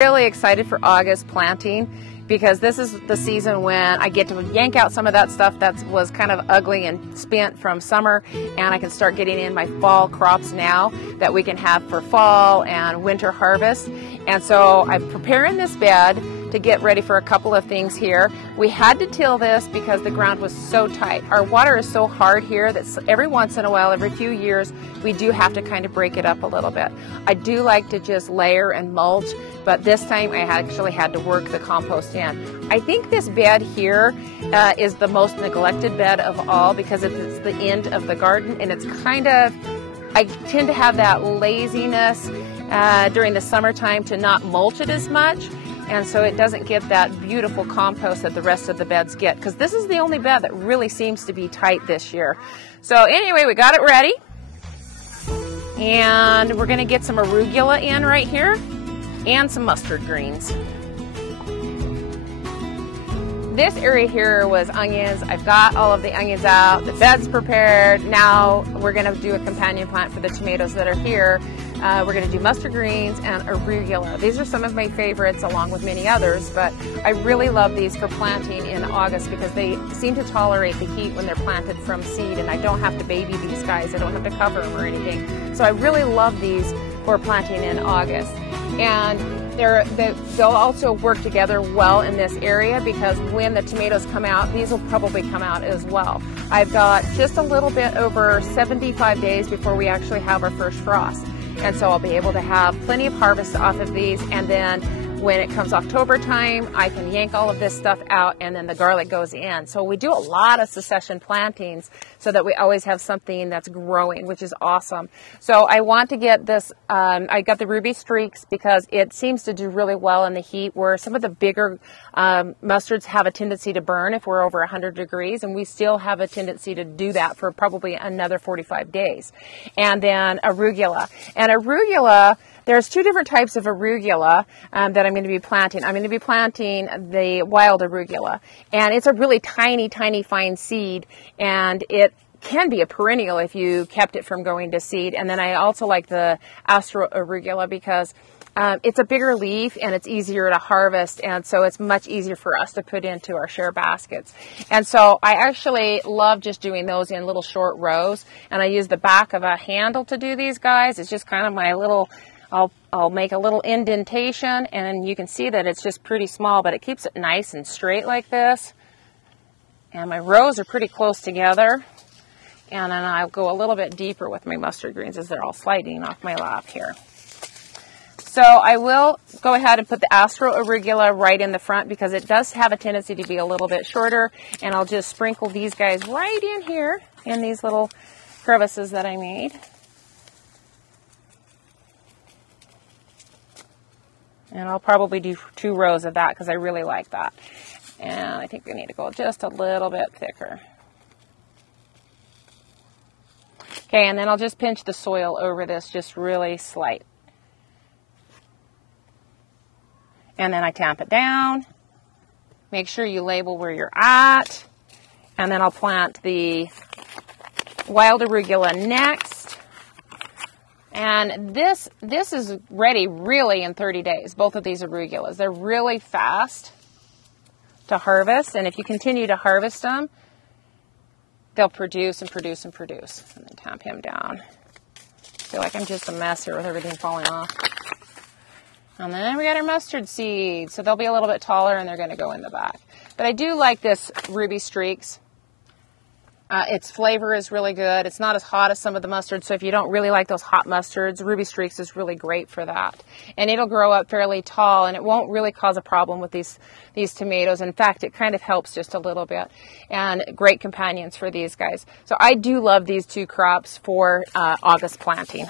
Really excited for August planting because this is the season when I get to yank out some of that stuff that was kind of ugly and spent from summer, and I can start getting in my fall crops now that we can have for fall and winter harvest. And so I'm preparing this bed to get ready for a couple of things here. We had to till this because the ground was so tight. Our water is so hard here that every once in a while, every few years, we do have to kind of break it up a little bit. I do like to just layer and mulch, but this time I actually had to work the compost in. I think this bed here is the most neglected bed of all because it's the end of the garden, and it's kind of, I tend to have that laziness during the summertime to not mulch it as much. And so it doesn't get that beautiful compost that the rest of the beds get, because this is the only bed that really seems to be tight this year. So anyway, we got it ready. And we're going to get some arugula in right here and some mustard greens. This area here was onions. I've got all of the onions out. The bed's prepared. Now we're going to do a companion plant for the tomatoes that are here. We're going to do mustard greens and arugula. These are some of my favorites along with many others, but I really love these for planting in August because they seem to tolerate the heat when they're planted from seed, and I don't have to baby these guys. I don't have to cover them or anything. So I really love these for planting in August. And they'll also work together well in this area because when the tomatoes come out, these will probably come out as well. I've got just a little bit over 75 days before we actually have our first frost. And so I'll be able to have plenty of harvest off of these, and then when it comes October time, I can yank all of this stuff out and then the garlic goes in. So we do a lot of succession plantings so that we always have something that's growing, which is awesome. So I want to get this, I got the ruby streaks because it seems to do really well in the heat, where some of the bigger mustards have a tendency to burn if we're over 100 degrees, and we still have a tendency to do that for probably another 45 days. And then arugula. And arugula, there's two different types of arugula that I'm going to be planting. I'm going to be planting the wild arugula, and it's a really tiny, tiny fine seed, and it can be a perennial if you kept it from going to seed. And then I also like the astro arugula because it's a bigger leaf and it's easier to harvest, and so it's much easier for us to put into our share baskets. And so I actually love just doing those in little short rows, and I use the back of a handle to do these guys. It's just kind of my little, I'll make a little indentation, and you can see that it's just pretty small, but it keeps it nice and straight like this. And my rows are pretty close together. And then I'll go a little bit deeper with my mustard greens as they're all sliding off my lap here. So I will go ahead and put the astro arugula right in the front because it does have a tendency to be a little bit shorter. And I'll just sprinkle these guys right in here in these little crevices that I made. And I'll probably do 2 rows of that because I really like that. And I think we need to go just a little bit thicker. Okay, and then I'll just pinch the soil over this just really slight. And then I tamp it down. Make sure you label where you're at. And then I'll plant the wild arugula next. And this is ready really in 30 days, both of these arugulas. They're really fast to harvest, and if you continue to harvest them, they'll produce and produce and produce. And then tamp him down. I feel like I'm just a mess here with everything falling off. And then we got our mustard seeds, so they'll be a little bit taller and they're going to go in the back. But I do like this ruby streaks. Its flavor is really good. It's not as hot as some of the mustards, so if you don't really like those hot mustards, ruby streaks is really great for that. And it'll grow up fairly tall, and it won't really cause a problem with these tomatoes. In fact, it kind of helps just a little bit. And great companions for these guys. So I do love these 2 crops for August planting.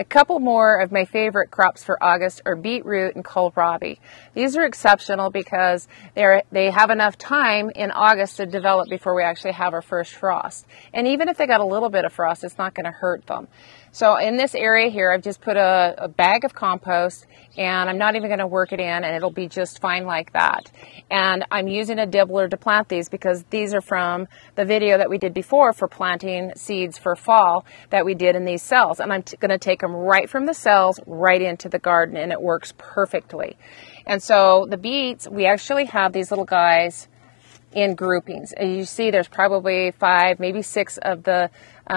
A couple more of my favorite crops for August are beetroot and kohlrabi. These are exceptional because they have enough time in August to develop before we actually have our first frost. And even if they got a little bit of frost, it's not going to hurt them. So in this area here, I've just put a bag of compost, and I'm not even going to work it in, and it'll be just fine like that. And I'm using a dibbler to plant these because these are from the video that we did before for planting seeds for fall that we did in these cells. And I'm going to take them right from the cells right into the garden, and it works perfectly. And so the beets, we actually have these little guys in groupings. And you see there's probably 5, maybe 6 of the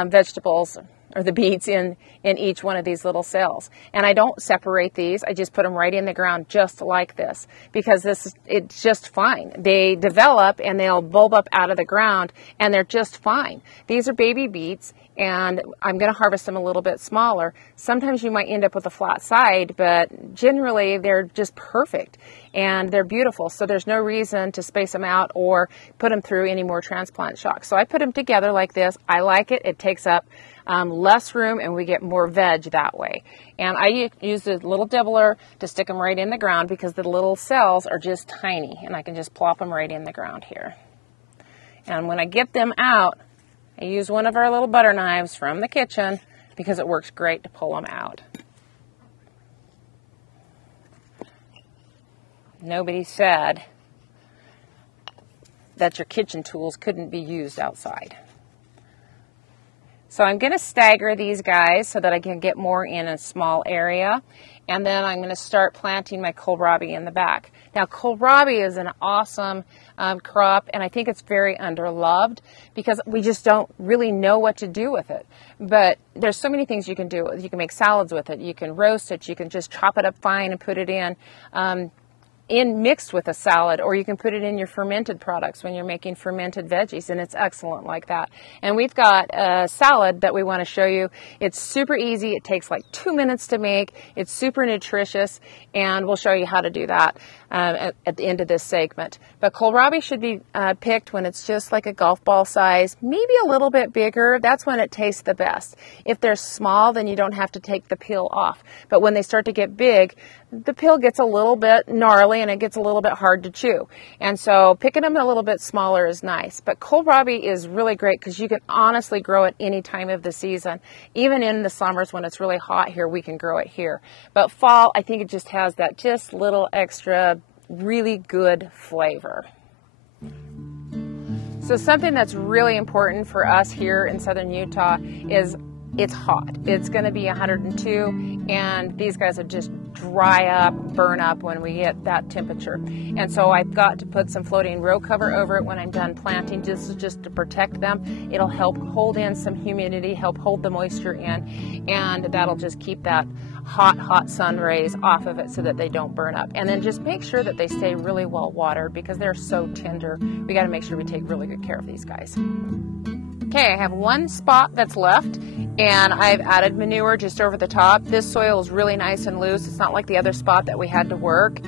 vegetables or the beets in each one of these little cells. And I don't separate these. I just put them right in the ground just like this because it's just fine. They develop and they'll bulb up out of the ground and they're just fine. These are baby beets and I'm going to harvest them a little bit smaller. Sometimes you might end up with a flat side, but generally they're just perfect and they're beautiful. So there's no reason to space them out or put them through any more transplant shock. So I put them together like this. I like it. It takes up less room and we get more veg that way. And I use a little dibbler to stick them right in the ground because the little cells are just tiny and I can just plop them right in the ground here. And when I get them out, I use one of our little butter knives from the kitchen because it works great to pull them out. Nobody said that your kitchen tools couldn't be used outside. So I'm going to stagger these guys so that I can get more in a small area. And then I'm going to start planting my kohlrabi in the back. Now kohlrabi is an awesome crop, and I think it's very underloved because we just don't really know what to do with it. But there's so many things you can do. You can make salads with it. You can roast it. You can just chop it up fine and put it in mixed with a salad, or you can put it in your fermented products when you're making fermented veggies, and it's excellent like that. And we've got a salad that we want to show you. It's super easy. It takes like 2 minutes to make. It's super nutritious, and we'll show you how to do that at the end of this segment. But kohlrabi should be picked when it's just like a golf ball size, maybe a little bit bigger. That's when it tastes the best. If they're small, then you don't have to take the peel off. But when they start to get big, the peel gets a little bit gnarly and it gets a little bit hard to chew. And so picking them a little bit smaller is nice. But kohlrabi is really great because you can honestly grow it any time of the season. Even in the summers when it's really hot here, we can grow it here. But fall, I think it just has that just little extra really good flavor. So something that's really important for us here in southern Utah is it's hot. It's going to be 102, and these guys will just dry up, burn up when we get that temperature. And so I've got to put some floating row cover over it when I'm done planting, just to protect them. It'll help hold in some humidity, help hold the moisture in, and that'll just keep that hot sun rays off of it so that they don't burn up. And then just make sure that they stay really well watered because they're so tender. We got to make sure we take really good care of these guys. Okay, I have one spot that's left, and I've added manure just over the top. This soil is really nice and loose. It's not like the other spot that we had to work.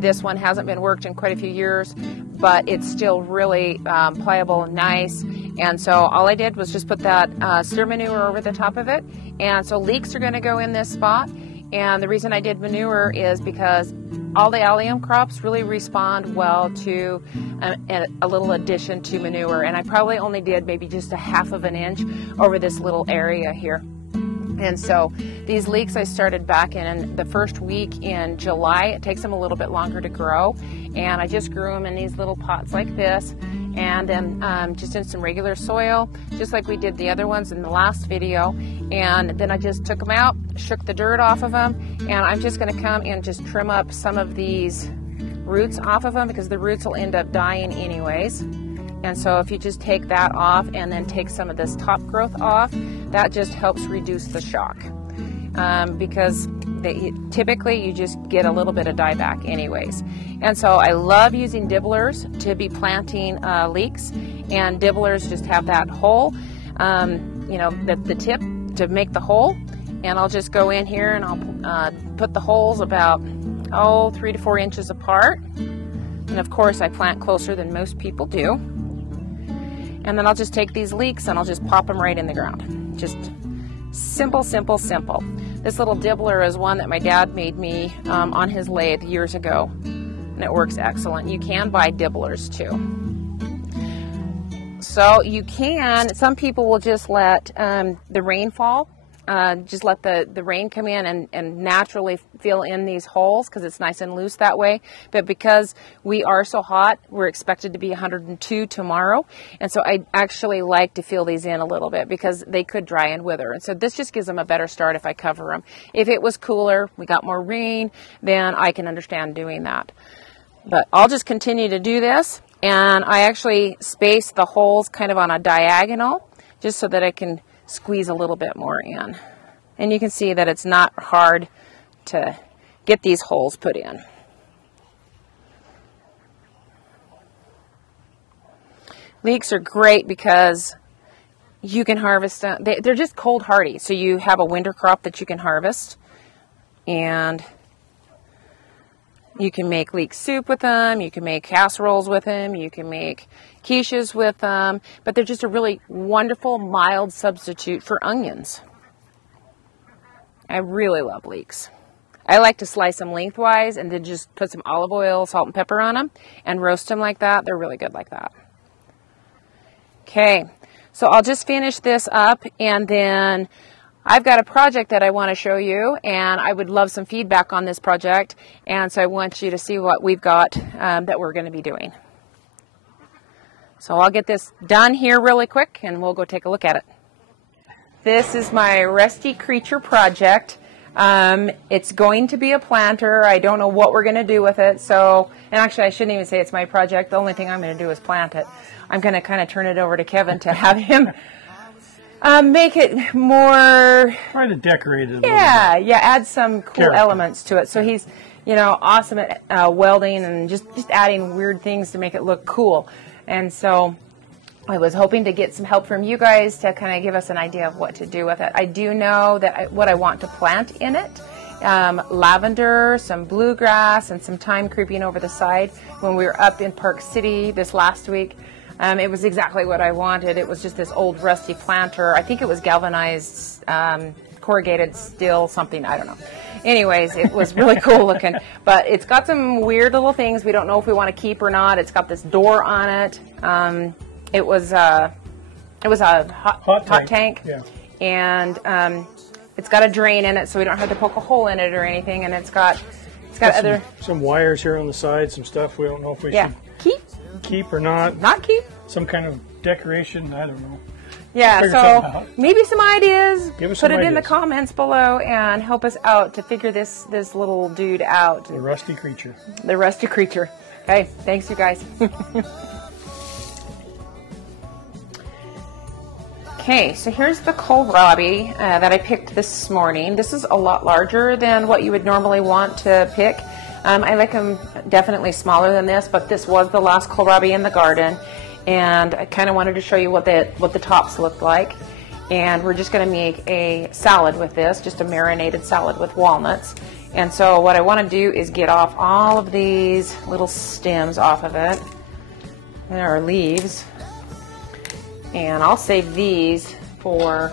This one hasn't been worked in quite a few years, but it's still really pliable and nice. And so all I did was just put that steer manure over the top of it. And so leeks are going to go in this spot. And the reason I did manure is because all the allium crops really respond well to a little addition to manure. And I probably only did maybe just a 1/2 inch over this little area here. And so these leeks I started back in the first week in July. It takes them a little bit longer to grow. And I just grew them in these little pots like this. And then just in some regular soil, just like we did the other ones in the last video. And then I just took them out, shook the dirt off of them, and I'm just going to come and just trim up some of these roots off of them because the roots will end up dying anyways. And so if you just take that off and then take some of this top growth off, that just helps reduce the shock. Because typically you just get a little bit of dieback anyways. And so I love using dibblers to be planting leeks, and dibblers just have that hole, the tip to make the hole. And I'll just go in here and I'll put the holes about 3 to 4 inches apart. And of course I plant closer than most people do. And then I'll just take these leeks and I'll just pop them right in the ground. Just simple, simple, simple. This little dibbler is one that my dad made me on his lathe years ago, and it works excellent. You can buy dibblers too. So you can, some people will just let the rain fall just let the rain come in and naturally fill in these holes because it's nice and loose that way. But because we are so hot, we're expected to be 102 tomorrow. And so I actually like to fill these in a little bit because they could dry and wither. And so this just gives them a better start if I cover them. If it was cooler, we got more rain, then I can understand doing that. But I'll just continue to do this. And I actually space the holes kind of on a diagonal just so that I can squeeze a little bit more in. And you can see that it's not hard to get these holes put in. Leeks are great because you can harvest them. They're just cold hardy, so you have a winter crop that you can harvest, and you can make leek soup with them, you can make casseroles with them, you can make quiches with them, but they're just a really wonderful, mild substitute for onions. I really love leeks. I like to slice them lengthwise and then just put some olive oil, salt, and pepper on them and roast them like that. They're really good like that. Okay, so I'll just finish this up, and then I've got a project that I want to show you, and I would love some feedback on this project, and so I want you to see what we've got that we're going to be doing. So I'll get this done here really quick, and we'll go take a look at it. This is my Rusty Creature project. It's going to be a planter. I don't know what we're going to do with it, so, and actually I shouldn't even say it's my project. The only thing I'm going to do is plant it. I'm going to kind of turn it over to Kevin to have him make it more... Try to decorate it a yeah, little bit. yeah, add some cool elements to it. So he's, you know, awesome at welding and just adding weird things to make it look cool. And so I was hoping to get some help from you guys to kind of give us an idea of what to do with it. I do know that what I want to plant in it. Lavender, some bluegrass, and some thyme creeping over the side. When we were up in Park City this last week, it was exactly what I wanted. It was just this old rusty planter. I think it was galvanized, corrugated steel, something, I don't know. Anyways, it was really cool looking, but it's got some weird little things we don't know if we want to keep or not. It's got this door on it. It was a hot tank. Yeah. And it's got a drain in it, so we don't have to poke a hole in it or anything. And it's got other some wires here on the side, some stuff we don't know if we should keep or not. Not keep. Some kind of decoration, I don't know. Yeah, so maybe some ideas. Put it in the comments below and help us out to figure this little dude out. The Rusty Creature. The Rusty Creature. Okay, thanks you guys. Okay, so here's the kohlrabi that I picked this morning. This is a lot larger than what you would normally want to pick. I like them definitely smaller than this, but this was the last kohlrabi in the garden, and I kind of wanted to show you what the tops looked like. And we're just going to make a salad with this, just a marinated salad with walnuts. And so what I want to do is get off all of these little stems off of it. There are leaves. And I'll save these for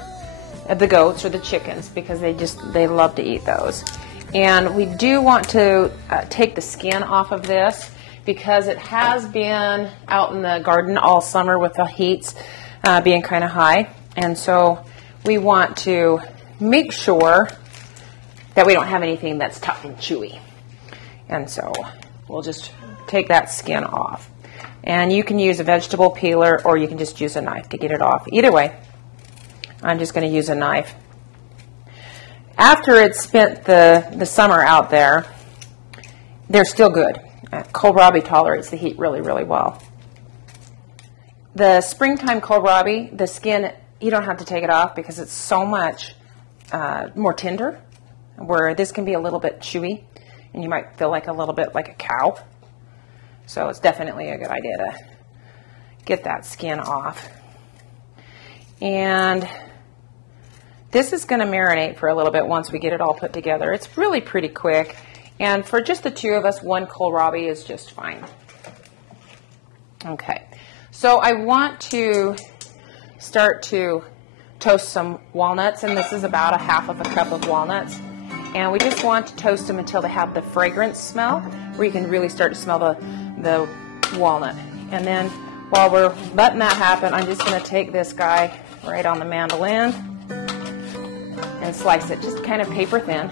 the goats or the chickens because they love to eat those. And we do want to take the skin off of this because it has been out in the garden all summer with the heats being kind of high. And so we want to make sure that we don't have anything that's tough and chewy. And so we'll just take that skin off. And you can use a vegetable peeler or you can just use a knife to get it off. Either way, I'm just going to use a knife. After it's spent the summer out there, they're still good. Kohlrabi tolerates the heat really, really well. The springtime kohlrabi, the skin, you don't have to take it off because it's so much more tender, where this can be a little bit chewy and you might feel like a little bit like a cow. So it's definitely a good idea to get that skin off. And this is going to marinate for a little bit once we get it all put together. It's really pretty quick. And for just the two of us, one kohlrabi is just fine. Okay. So I want to start to toast some walnuts. And this is about a half of a cup of walnuts. And we just want to toast them until they have the fragrance smell, where you can really start to smell the walnut. And then while we're letting that happen, I'm just going to take this guy right on the mandolin and slice it just kind of paper thin.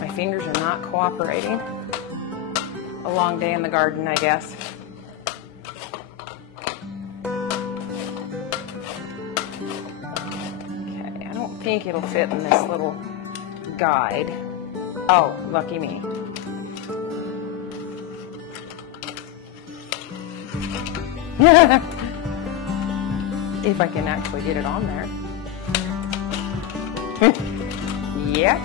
My fingers are not cooperating. A long day in the garden, I guess. Okay, I don't think it'll fit in this little guide. Oh, lucky me. If I can actually get it on there. Yep.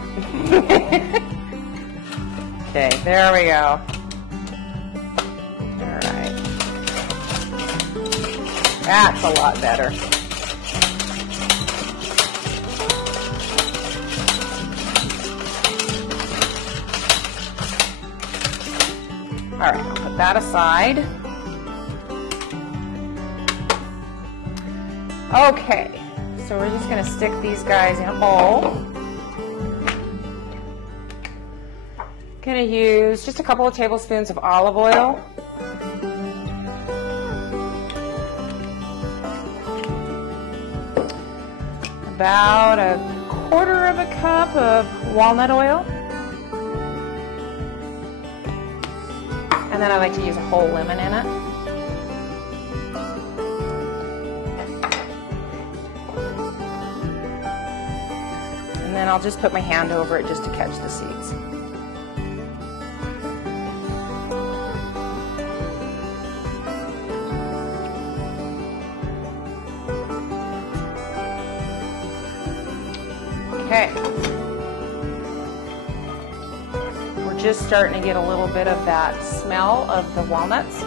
Okay, there we go. All right. That's a lot better. All right, I'll put that aside. Okay, so we're just going to stick these guys in a bowl. Going to use just a couple of tablespoons of olive oil. About a quarter of a cup of walnut oil. And then I like to use a whole lemon in it. And then I'll just put my hand over it just to catch the seeds. Okay. We're just starting to get a little bit of that smell of the walnuts.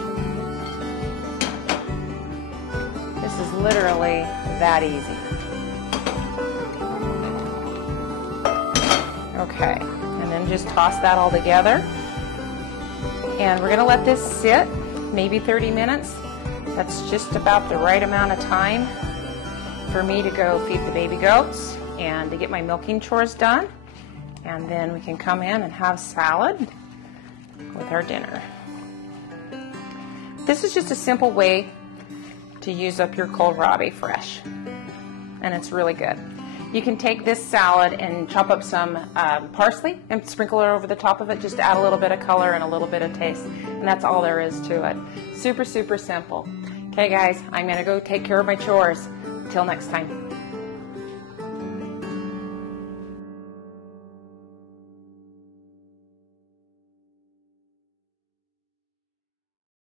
This is literally that easy. Okay, and then just toss that all together. And we're going to let this sit maybe 30 minutes. That's just about the right amount of time for me to go feed the baby goats and to get my milking chores done. And then we can come in and have salad with our dinner. This is just a simple way to use up your kohlrabi fresh, and it's really good. You can take this salad and chop up some parsley and sprinkle it over the top of it, just to add a little bit of color and a little bit of taste, and that's all there is to it. Super, super simple. Okay guys, I'm gonna go take care of my chores. Till next time.